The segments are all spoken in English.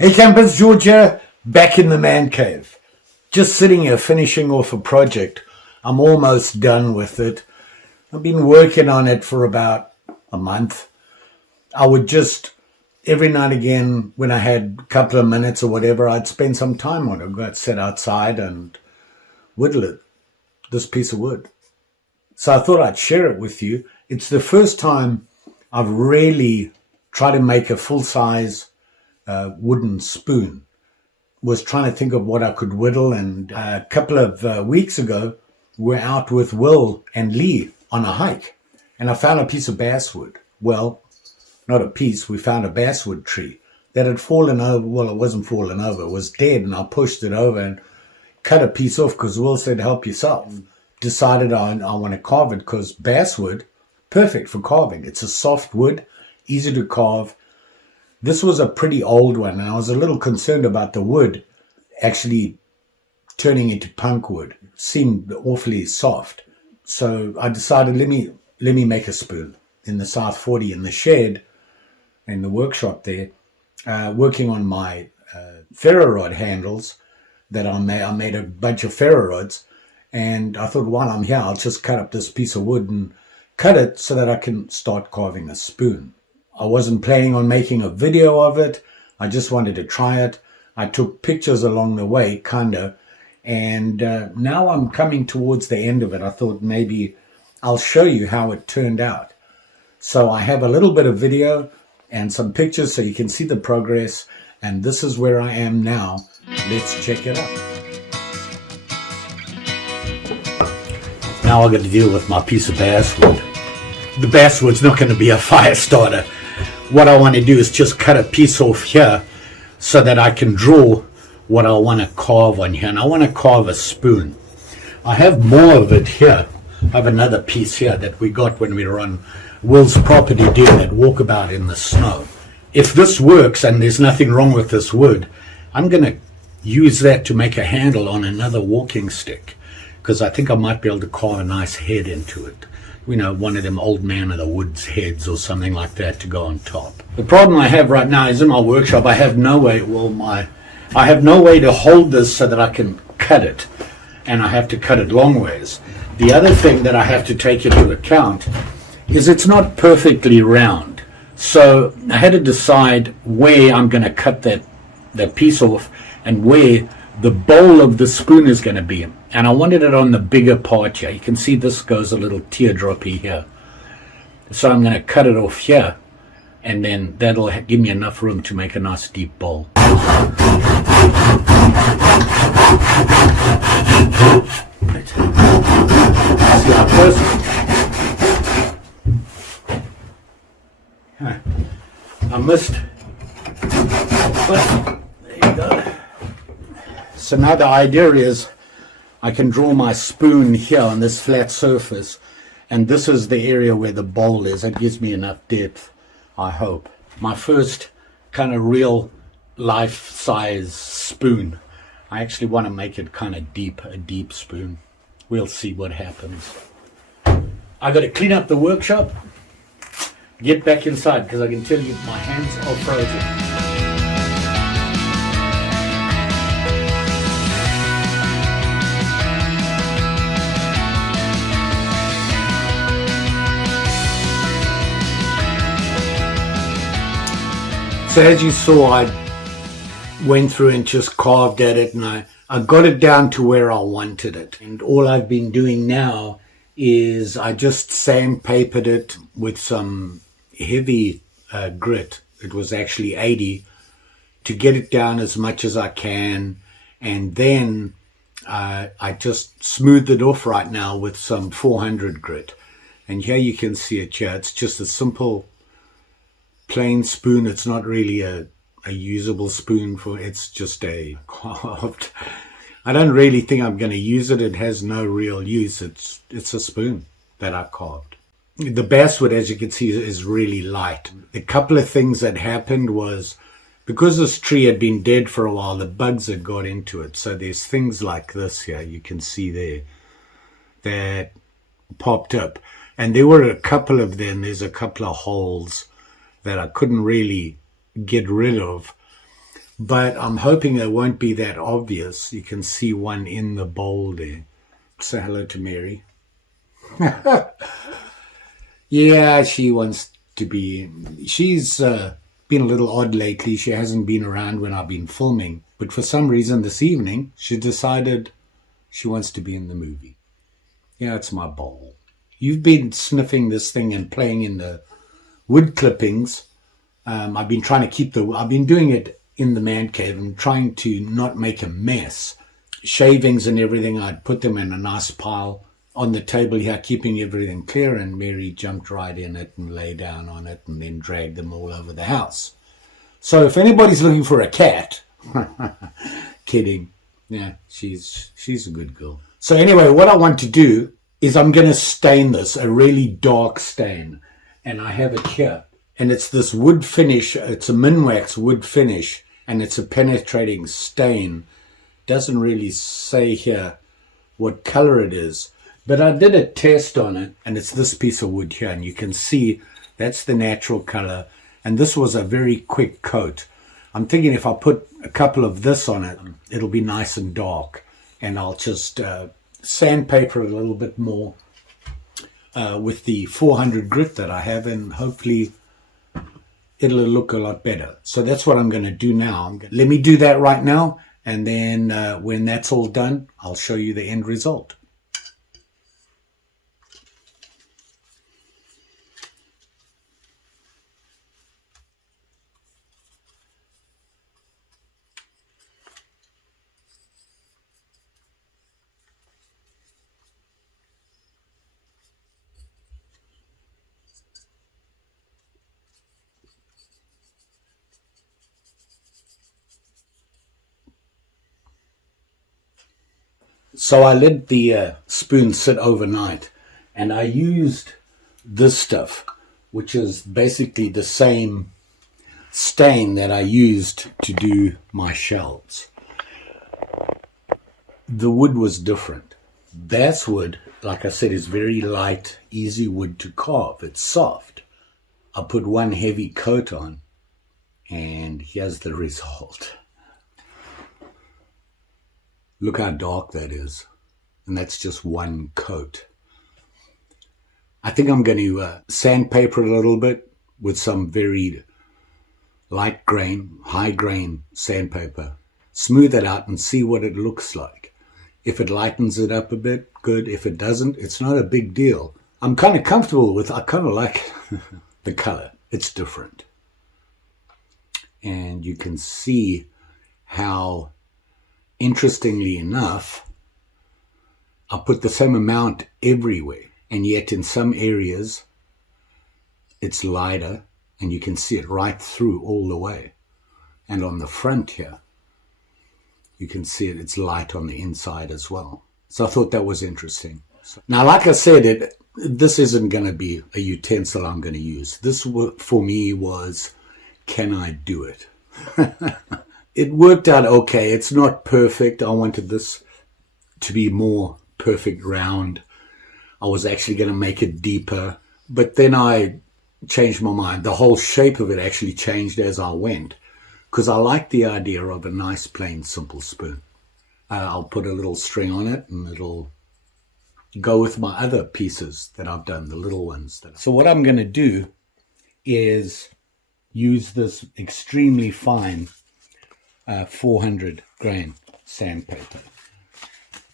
Hey campers, George here, back in the man cave. Just sitting here finishing off a project. I'm almost done with it. I've been working on it for about a month. I would just, every now and again, when I had a couple of minutes or whatever, I'd spend some time on it. I'd sit outside and whittle it, this piece of wood. So I thought I'd share it with you. It's the first time I've really tried to make a full-size wooden spoon. Was trying to think of what I could whittle, and a couple of weeks ago we're out with Will and Lee on a hike, and I found a piece of basswood. Well, not a piece, we found a basswood tree that had fallen over. Well, it wasn't fallen over, it was dead, and I pushed it over and cut a piece off because Will said help yourself. Decided I want to carve it because basswood, perfect for carving. It's a soft wood, easy to carve. This was a pretty old one, and I was a little concerned about the wood actually turning into punk wood. It seemed awfully soft. So I decided, let me make a spoon in the South 40 in the shed, in the workshop there, working on my ferro rod handles that I made a bunch of ferro rods, and I thought while I'm here, I'll just cut up this piece of wood and cut it so that I can start carving a spoon. I wasn't planning on making a video of it. I just wanted to try it. I took pictures along the way, kinda, and now I'm coming towards the end of it. I thought maybe I'll show you how it turned out. So I have a little bit of video and some pictures so you can see the progress, and this is where I am now. Let's check it out. Now I've got to deal with my piece of basswood. The basswood's not going to be a fire starter. What I want to do is just cut a piece off here so that I can draw what I want to carve on here. And I want to carve a spoon. I have more of it here. I have another piece here that we got when we were on Will's property doing that walkabout in the snow. If this works and there's nothing wrong with this wood, I'm going to use that to make a handle on another walking stick, because I think I might be able to carve a nice head into it. You know, one of them old man of the woods heads or something like that to go on top. The problem I have right now is in my workshop I have no way, I have no way to hold this so that I can cut it, and I have to cut it long ways. The other thing that I have to take into account is it's not perfectly round. So I had to decide where I'm going to cut that piece off and where the bowl of the spoon is going to be. And I wanted it on the bigger part here. You can see this goes a little teardroppy here. So I'm going to cut it off here, and then that'll give me enough room to make a nice deep bowl. See how close? I missed. But there you go. So now the idea is I can draw my spoon here on this flat surface, and this is the area where the bowl is. It gives me enough depth, I hope. My first kind of real life-size spoon. I actually want to make it kind of deep, a deep spoon. We'll see what happens. I got to clean up the workshop, get back inside, because I can tell you my hands are frozen. So as you saw, I went through and just carved at it, and I got it down to where I wanted it. And all I've been doing now is I just sandpapered it with some heavy grit. It was actually 80 to get it down as much as I can. And then I just smoothed it off right now with some 400 grit. And here you can see it here. It's just a simple plain spoon. It's not really a usable spoon it's just a carved. I don't really think I'm going to use it. It has no real use. It's a spoon that I carved. The basswood, as you can see, is really light. A couple of things that happened was, because this tree had been dead for a while, the bugs had got into it. So there's things like this here, you can see there, that popped up. And there were a couple of them. There's a couple of holes that I couldn't really get rid of. but I'm hoping it won't be that obvious. You can see one in the bowl there. Say hello to Mary. Yeah, she wants to be. She's been a little odd lately. She hasn't been around when I've been filming, but for some reason this evening she decided she wants to be in the movie. Yeah, it's my bowl. You've been sniffing this thing and playing in the wood clippings. I've been trying to keep I've been doing it in the man cave and trying to not make a mess. Shavings and everything, I'd put them in a nice pile on the table here, keeping everything clear, and Mary jumped right in it and lay down on it and then dragged them all over the house. So if anybody's looking for a cat, kidding. Yeah, she's a good girl. So anyway, what I want to do is I'm going to stain this, a really dark stain. And I have it here. And it's this wood finish. It's a Minwax wood finish. And it's a penetrating stain. Doesn't really say here what color it is. But I did a test on it. And it's this piece of wood here. And you can see that's the natural color. And this was a very quick coat. I'm thinking if I put a couple of this on it, it'll be nice and dark. And I'll just sandpaper it a little bit more with the 400 grit that I have, and hopefully it'll look a lot better. So that's what I'm going to do now. Let me do that right now, and then when that's all done, I'll show you the end result. So I let the spoon sit overnight, and I used this stuff, which is basically the same stain that I used to do my shells. The wood was different. Basswood, like I said, is very light, easy wood to carve. It's soft. I put one heavy coat on, and here's the result. Look how dark that is. And that's just one coat. I think I'm going to sandpaper it a little bit with some very light grain, high grain sandpaper. Smooth it out and see what it looks like. If it lightens it up a bit, good. If it doesn't, it's not a big deal. I'm kind of comfortable with, I kind of like the color. It's different. And you can see how, interestingly enough, I put the same amount everywhere, and yet in some areas it's lighter, and you can see it right through all the way. And on the front here, you can see it's light on the inside as well. So I thought that was interesting. Now, like I said, this isn't going to be a utensil I'm going to use. This for me was, can I do it? It worked out okay. It's not perfect. I wanted this to be more perfect round. I was actually going to make it deeper, but then I changed my mind. The whole shape of it actually changed as I went, because I like the idea of a nice, plain, simple spoon. I'll put a little string on it, and it'll go with my other pieces that I've done, the little ones. So what I'm going to do is use this extremely fine 400 grain sandpaper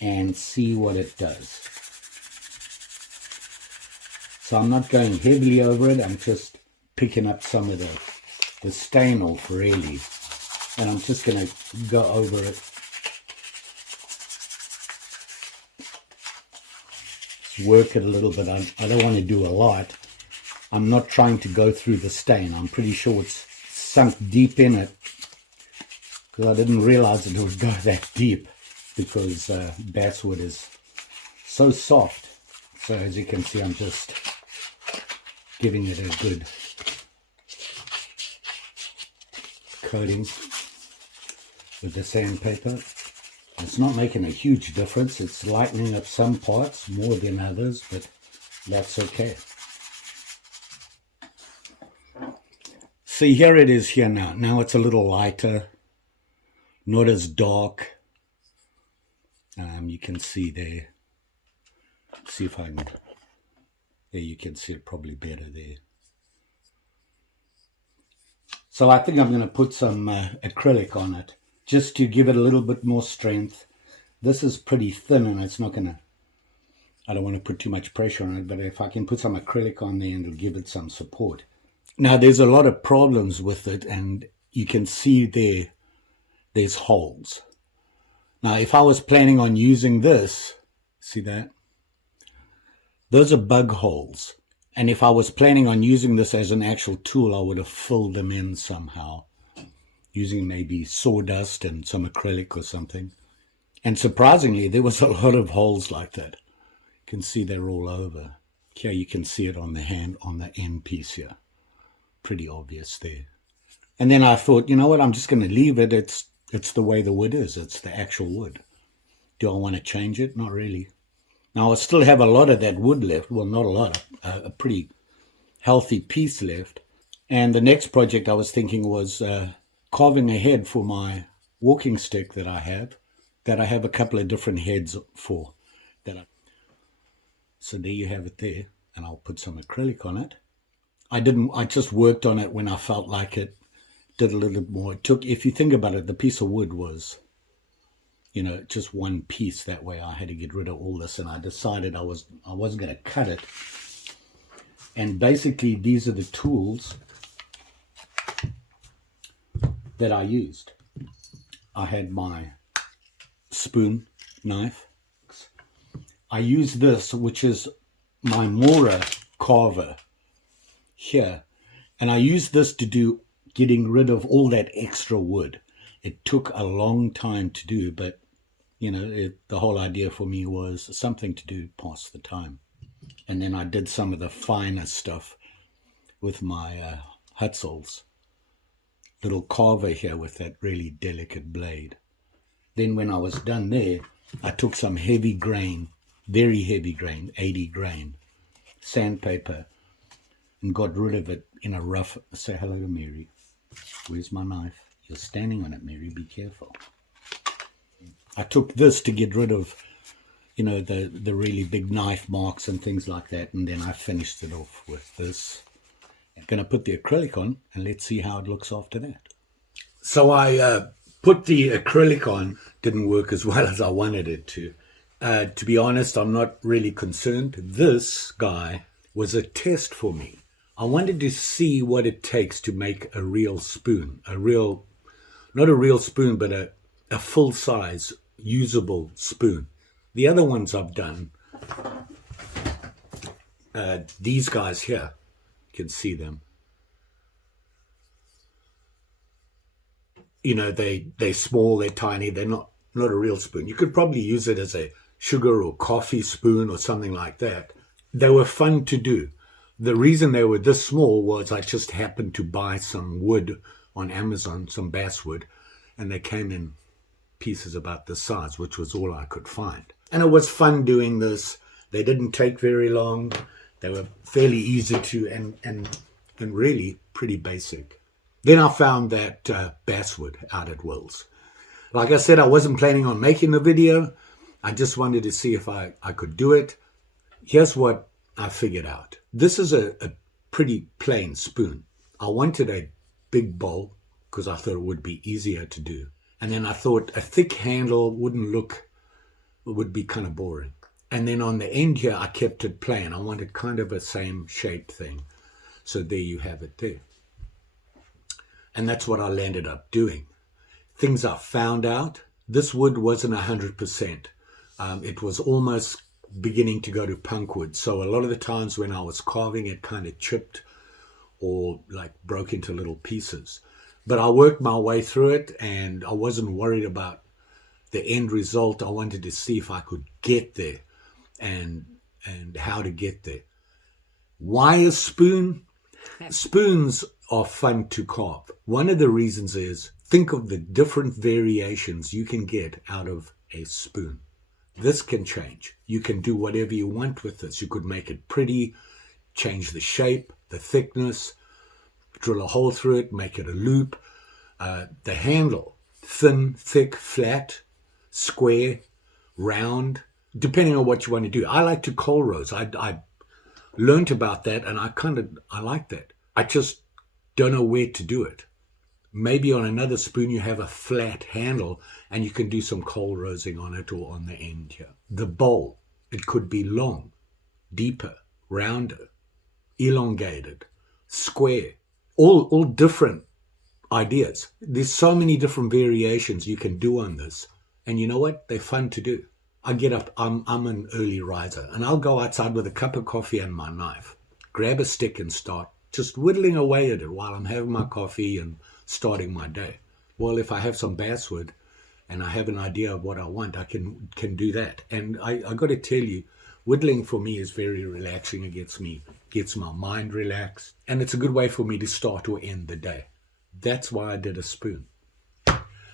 and see what it does. So I'm not going heavily over it. I'm just picking up some of the stain off really, and I'm just going to go over it. Just work it a little bit. I don't want to do a lot. I'm not trying to go through the stain. I'm pretty sure it's sunk deep in it, because I didn't realize it would go that deep, because basswood is so soft. So as you can see, I'm just giving it a good coating with the sandpaper. It's not making a huge difference. It's lightening up some parts more than others, but that's okay. See, here it is here now. Now it's a little lighter. not as dark. You can see there. See if I can. There you can see it probably better there. So I think I'm going to put some acrylic on it just to give it a little bit more strength. This is pretty thin and it's not going to, I don't want to put too much pressure on it, but if I can put some acrylic on there and it'll give it some support. Now there's a lot of problems with it, and you can see there's holes. Now if I was planning on using this, see that? Those are bug holes. And if I was planning on using this as an actual tool, I would have filled them in somehow, using maybe sawdust and some acrylic or something. And surprisingly, there was a lot of holes like that. You can see they're all over. Here you can see it on the hand, on the end piece here. Pretty obvious there. And then I thought, you know what, I'm just going to leave it. It's the way the wood is. It's the actual wood. Do I want to change it? Not really. Now I still have a lot of that wood left. Well, not a lot, a pretty healthy piece left. And the next project I was thinking was carving a head for my walking stick that I have a couple of different heads for. So there you have it there, and I'll put some acrylic on it. I just worked on it when I felt like it, did a little bit more. It took, if you think about it, the piece of wood was, you know, just one piece. That way I had to get rid of all this, and I decided I wasn't going to cut it. And basically these are the tools that I used. I had my spoon knife. I used this, which is my Mora carver here, and I used this to do getting rid of all that extra wood. It took a long time to do, but you know, the whole idea for me was something to do pass the time. And then I did some of the finer stuff with my Hutzel's little carver here with that really delicate blade. Then when I was done there, I took some heavy grain, very heavy grain, 80 grain sandpaper, and got rid of it in a rough. Say hello to Mary. Where's my knife? You're standing on it, Mary. Be careful. I took this to get rid of, you know, the really big knife marks and things like that, and then I finished it off with this. I'm going to put the acrylic on, and let's see how it looks after that. So I put the acrylic on. Didn't work as well as I wanted it to. To be honest, I'm not really concerned. This guy was a test for me. I wanted to see what it takes to make a real spoon, not a real spoon, but a full-size usable spoon. The other ones I've done, these guys here, you can see them. You know, they're small, they're tiny, they're not a real spoon. You could probably use it as a sugar or coffee spoon or something like that. They were fun to do. The reason they were this small was I just happened to buy some wood on Amazon, some basswood, and they came in pieces about this size, which was all I could find. And it was fun doing this. They didn't take very long. They were fairly easy to and really pretty basic. Then I found that basswood out at Will's. Like I said, I wasn't planning on making the video. I just wanted to see if I could do it. Here's what I figured out. This is a pretty plain spoon. I wanted a big bowl because I thought it would be easier to do. And then I thought a thick handle would be kind of boring. And then on the end here, I kept it plain. I wanted kind of a same shape thing. So there you have it there. And that's what I landed up doing. Things I found out, this wood wasn't 100%. It was almost beginning to go to punk wood. So a lot of the times when I was carving, it kind of chipped or like broke into little pieces. But I worked my way through it, and I wasn't worried about the end result. I wanted to see if I could get there and how to get there. Why a spoon? Spoons are fun to carve. One of the reasons is, think of the different variations you can get out of a spoon. This can change. You can do whatever you want with this. You could make it pretty, change the shape, the thickness, drill a hole through it, make it a loop. The handle, thin, thick, flat, square, round, depending on what you want to do. I like to cold roast. I learned about that, and I like that. I just don't know where to do it. Maybe on another spoon you have a flat handle and you can do some cold roasting on it or on the end here. The bowl, it could be long, deeper, rounder, elongated, square, all different ideas. There's so many different variations you can do on this. And you know what? They're fun to do. I get up, I'm an early riser, and I'll go outside with a cup of coffee and my knife, grab a stick and start just whittling away at it while I'm having my coffee and starting my day. Well, if I have some basswood and I have an idea of what I want, I can do that. And I got to tell you, whittling for me is very relaxing. It gets my mind relaxed, and it's a good way for me to start or end the day. That's why I did a spoon.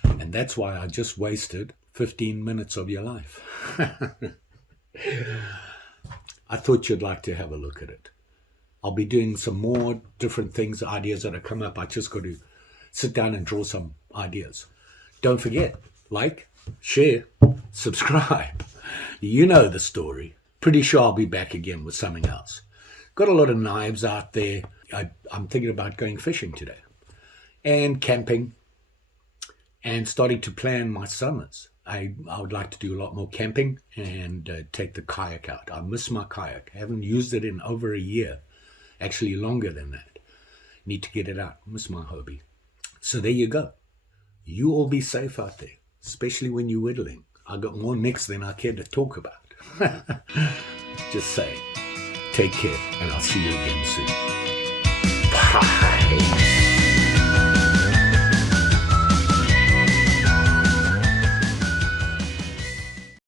And that's why I just wasted 15 minutes of your life. I thought you'd like to have a look at it. I'll be doing some more different things, ideas that have come up. I just got to sit down and draw some ideas. Don't forget, like, share, subscribe. You know the story. Pretty sure I'll be back again with something else. Got a lot of knives out there. I'm thinking about going fishing today and camping and starting to plan my summers. I would like to do a lot more camping and take the kayak out. I miss my kayak. I haven't used it in over a year. Actually longer than that. Need to get it out. Miss my hobby. So there you go. You all be safe out there, especially when you're whittling. I got more nicks than I care to talk about. Just say, take care, and I'll see you again soon. Bye.